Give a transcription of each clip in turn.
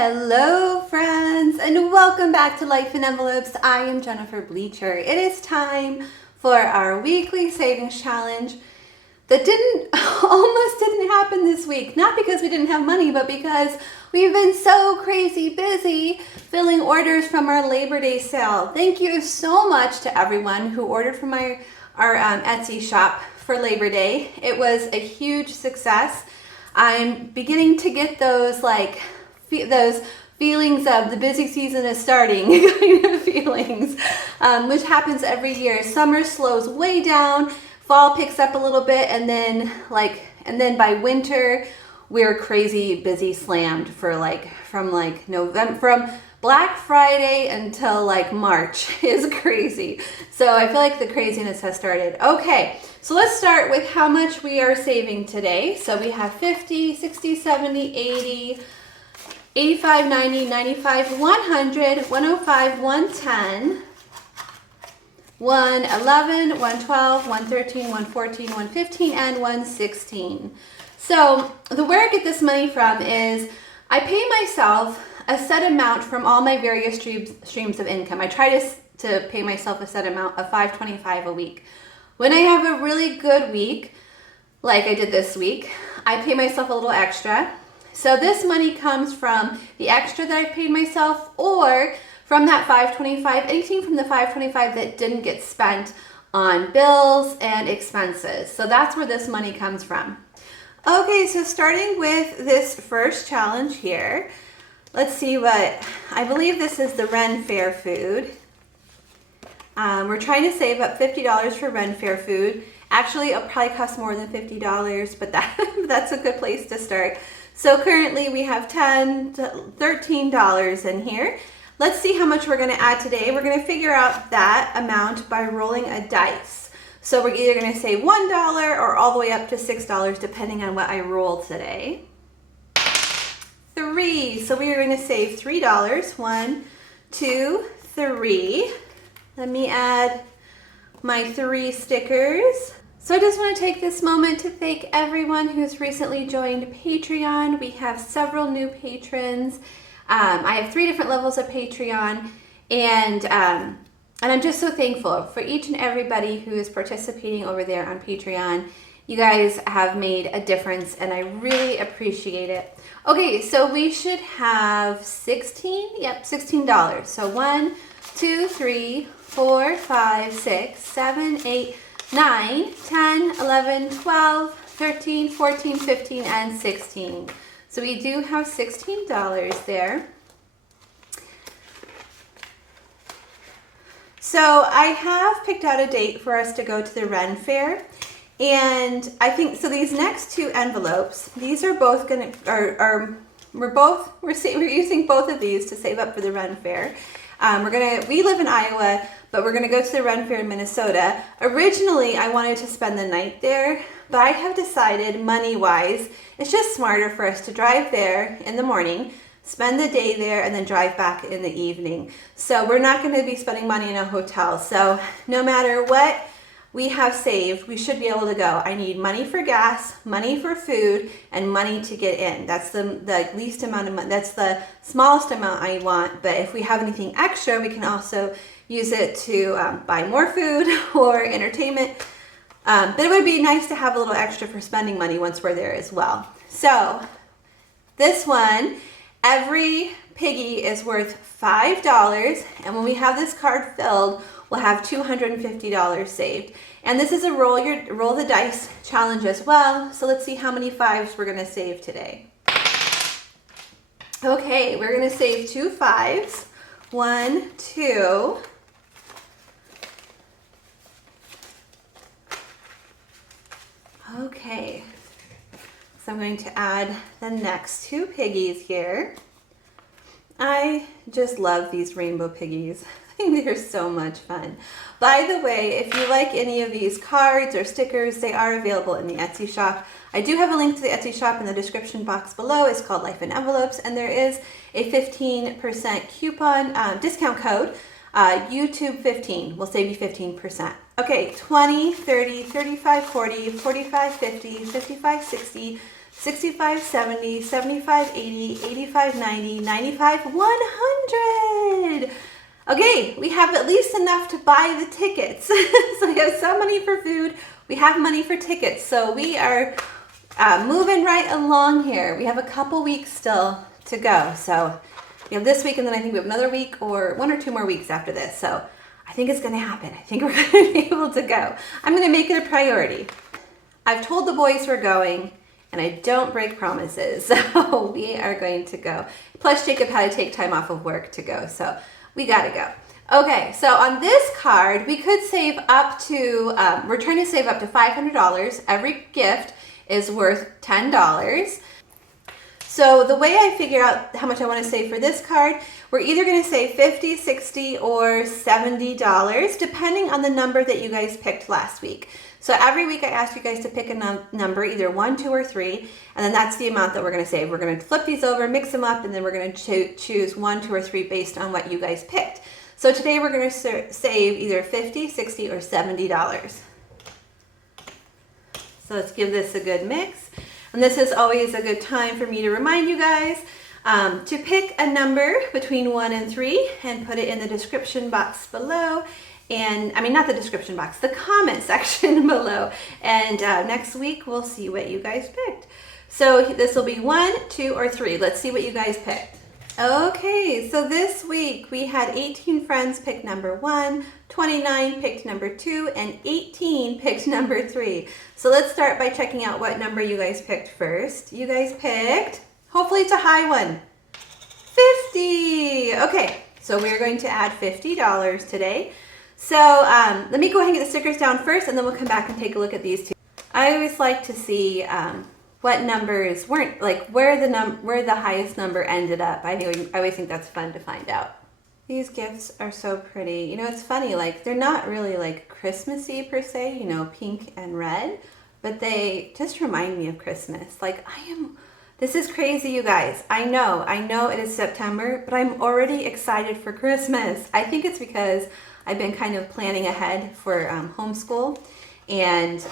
Hello friends, and welcome back to Life in Envelopes. I am Jennifer Bleacher. It is time for our weekly savings challenge that almost didn't happen this week. Not because we didn't have money, but because we've been so crazy busy filling orders from our Labor Day sale. Thank you so much to everyone who ordered from our Etsy shop for Labor Day. It was a huge success. I'm beginning to get those those feelings of the busy season is starting kind of feelings, which happens every year. Summer slows way down, fall picks up a little bit, and then by winter we're crazy busy, slammed for from Black Friday until March is crazy. So I feel like the craziness has started. Okay, so let's start with how much we are saving today. So we have 50, 60, 70, 80, 85, 90, 95, 100, 105, 110, 111, 112, 113, 114, 115, and 116. So the where I get this money from is I pay myself a set amount from all my various streams of income. I try to pay myself a set amount of $5.25 a week. When I have a really good week, like I did this week, I pay myself a little extra. So this money comes from the extra that I paid myself, or from that $5.25, anything from the $5.25 that didn't get spent on bills and expenses. So that's where this money comes from. Okay, so starting with this first challenge here, let's see what, I believe this is the Ren Fair food. We're trying to save up $50 for Ren Fair food. Actually, it'll probably cost more than $50, but that's a good place to start. So currently we have $10 to $13 in here. Let's see how much we're going to add today. We're going to figure out that amount by rolling a dice. So we're either going to say $1 or all the way up to $6, depending on what I roll today. 3. So we are going to save $3. 1, 2, 3. Let me add my 3 stickers. So I just want to take this moment to thank everyone who's recently joined Patreon. We have several new patrons. I have 3 different levels of Patreon, and I'm just so thankful for each and everybody who is participating over there on Patreon. You guys have made a difference, and I really appreciate it. Okay, so we should have $16. So 1, 2, 3, 4, 5, 6, 7, 8, 9, 10, 11, 12, 13, 14, 15, and 16. So we do have $16 there. So I have picked out a date for us to go to the Ren Fair. And I think, so these next 2 envelopes, these are both going to, we're using both of these to save up for the Ren Fair. We live in Iowa, but we're gonna go to the Ren Fair in Minnesota. Originally, I wanted to spend the night there, but I have decided money-wise, it's just smarter for us to drive there in the morning, spend the day there, and then drive back in the evening. So we're not gonna be spending money in a hotel. So no matter what we have saved, we should be able to go. I need money for gas, money for food, and money to get in. That's the least amount of money. That's the smallest amount I want. But if we have anything extra, we can also use it to buy more food or entertainment. But it would be nice to have a little extra for spending money once we're there as well. So this one, every piggy is worth $5. And when we have this card filled, we'll have $250 saved. And this is a roll the dice challenge as well. So let's see how many 5s we're gonna save today. Okay, we're gonna save 2 5s. 1, 2. Okay, so I'm going to add the next 2 piggies here. I just love these rainbow piggies. They're so much fun. By the way, if you like any of these cards or stickers, they are available in the Etsy shop. I do have a link to the Etsy shop in the description box below. It's called Life in Envelopes, and there is a 15% coupon discount code. YouTube 15 will save you 15%. Okay, 20, 30, 35, 40, 45, 50, 55, 60, 65, 70, 75, 80, 85, 90, 95, 100. Okay, we have at least enough to buy the tickets. So we have some money for food, we have money for tickets. So we are moving right along here. We have a couple weeks still to go. So we have this week, and then I think we have another week or 1 or 2 more weeks after this. So I think it's gonna happen. I think we're gonna be able to go. I'm gonna make it a priority. I've told the boys we're going, and I don't break promises. So we are going to go. Plus Jacob had to take time off of work to go, so we gotta go. Okay, so on this card, we could save up to, we're trying to save up to $500. Every gift is worth $10. So the way I figure out how much I want to save for this card, we're either going to save $50, $60, or $70, depending on the number that you guys picked last week. So every week I ask you guys to pick a number, either 1, 2, or 3, and then that's the amount that we're going to save. We're going to flip these over, mix them up, and then we're going to choose 1, 2, or 3 based on what you guys picked. So today we're going to save either $50, $60, or $70. So let's give this a good mix. And this is always a good time for me to remind you guys to pick a number between 1 and 3 and put it in the description box below. And I mean, not the description box, the comment section below. And next week we'll see what you guys picked. So this will be 1, 2, or 3. Let's see what you guys picked. Okay, so this week we had 18 friends pick number 1, 29 picked number 2, and 18 picked number 3. So let's start by checking out what number you guys picked first. You guys picked, hopefully it's a high one, 50. Okay, so we're going to add $50 today. So let me go ahead and get the stickers down first, and then we'll come back and take a look at these two. I always like to see what numbers weren't, like where the highest number ended up. I always think that's fun to find out. These gifts are so pretty. You know, it's funny, like they're not really like Christmassy per se, you know, pink and red, but they just remind me of Christmas. Like this is crazy, you guys. I know it is September, but I'm already excited for Christmas. I think it's because I've been kind of planning ahead for homeschool. And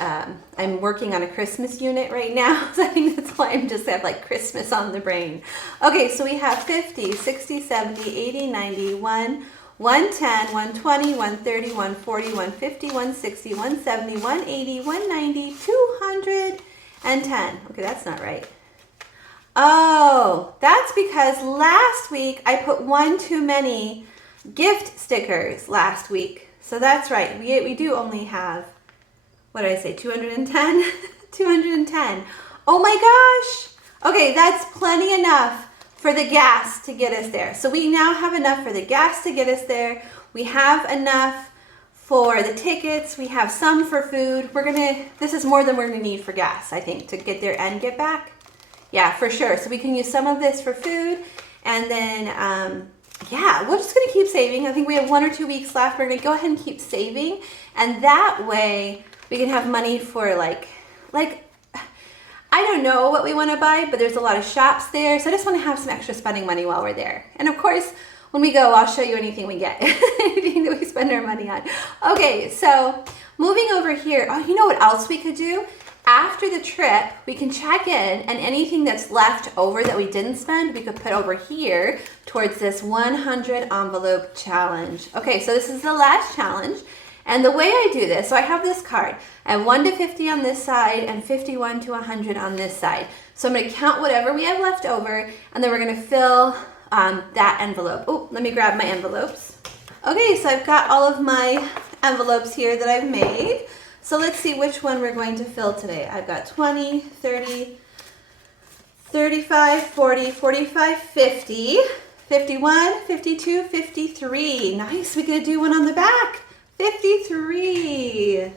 I'm working on a Christmas unit right now, so I think that's why I'm just have like Christmas on the brain. Okay, so we have 50, 60, 70, 80, 90, 1, 110, 120, 130, 140, 150, 160, 170, 180, 190, 210. Okay, that's not right. Oh, that's because last week I put one too many gift stickers last week. So that's right, we do only have, what did I say, 210? 210. Oh my gosh. Okay, that's plenty enough for the gas to get us there. So we now have enough for the gas to get us there. We have enough for the tickets. We have some for food. This is more than we're gonna need for gas, I think, to get there and get back. Yeah, for sure. So we can use some of this for food, and then, yeah, we're just gonna keep saving. I think we have 1 or 2 weeks left. We're gonna go ahead and keep saving, and that way, we can have money for like, I don't know what we want to buy, but there's a lot of shops there. So I just want to have some extra spending money while we're there. And of course, when we go, I'll show you anything we get, anything that we spend our money on. Okay, so moving over here. Oh, you know what else we could do? After the trip, we can check in, and anything that's left over that we didn't spend, we could put over here towards this 100 envelope challenge. Okay, so this is the last challenge. And the way I do this, so I have this card. I have 1 to 50 on this side and 51 to 100 on this side. So I'm going to count whatever we have left over, and then we're going to fill that envelope. Oh, let me grab my envelopes. Okay, so I've got all of my envelopes here that I've made. So let's see which one we're going to fill today. I've got 20, 30, 35, 40, 45, 50, 51, 52, 53. Nice, we're going to do one on the back. 53.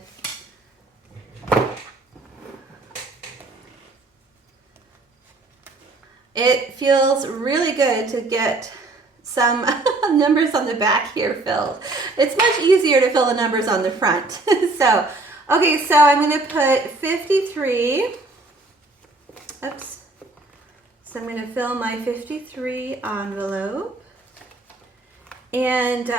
It feels really good to get some numbers on the back here filled. It's much easier to fill the numbers on the front. So, okay, so I'm going to put 53. Oops. So I'm going to fill my 53 envelope. And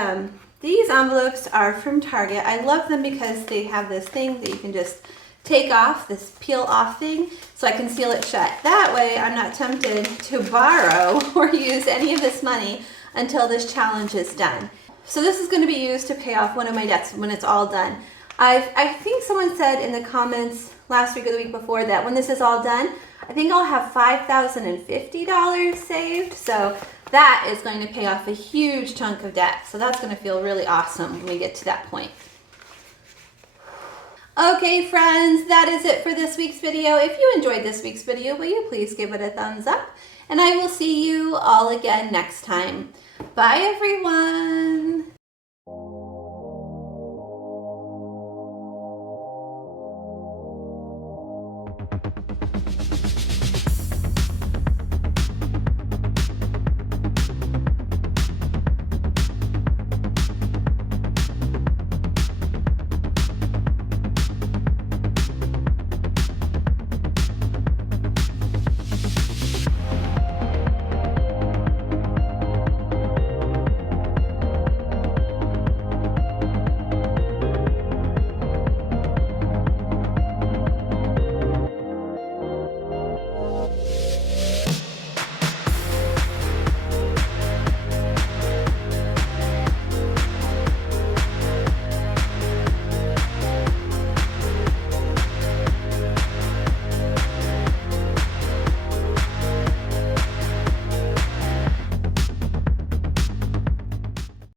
these envelopes are from Target. I love them because they have this thing that you can just take off, this peel off thing, so I can seal it shut. That way I'm not tempted to borrow or use any of this money until this challenge is done. So this is going to be used to pay off one of my debts when it's all done. I think someone said in the comments last week or the week before that when this is all done, I think I'll have $5,050 saved. So that is going to pay off a huge chunk of debt. So that's going to feel really awesome when we get to that point. Okay, friends, that is it for this week's video. If you enjoyed this week's video, will you please give it a thumbs up? And I will see you all again next time. Bye, everyone.